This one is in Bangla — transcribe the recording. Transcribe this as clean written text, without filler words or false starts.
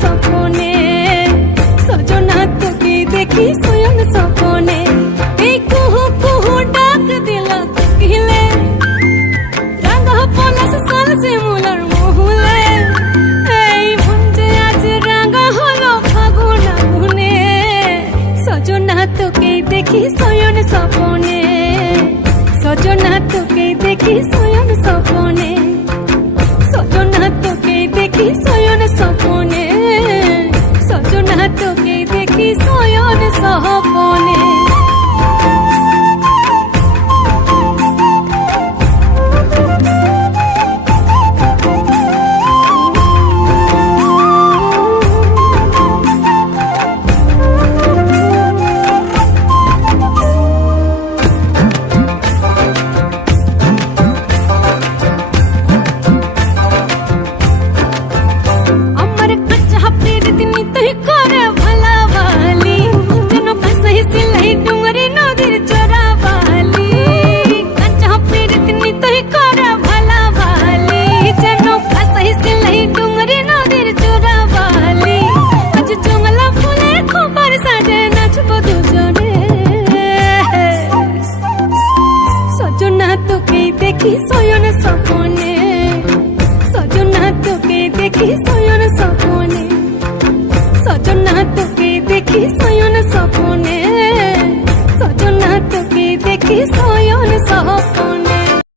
স্বপনে সজনা তোকে দেখি শয়ন স্বপনে এই কুহু কুহু ডাক দিল কোকিলে রাঙা পলাশ সাল শিমুলার মহুলে এই মন যে আজ রাঙা হলো ফাগুন আগুনে সজনা তোকে দেখি শয়ন স্বপনে সজনা তোকে দেখি শয়ন স্বপনে সজনা তোকে দেখি শয়ন স্বপনে সজনা তোকে দেখি শয়ন স্বপনে দেখি শয়ন স্বপনে সজনা তোকে দেখি শয়ন স্বপনে সজনা তোকে দেখি শয়ন স্বপনে সজনা তোকে দেখি শয়ন স্বপনে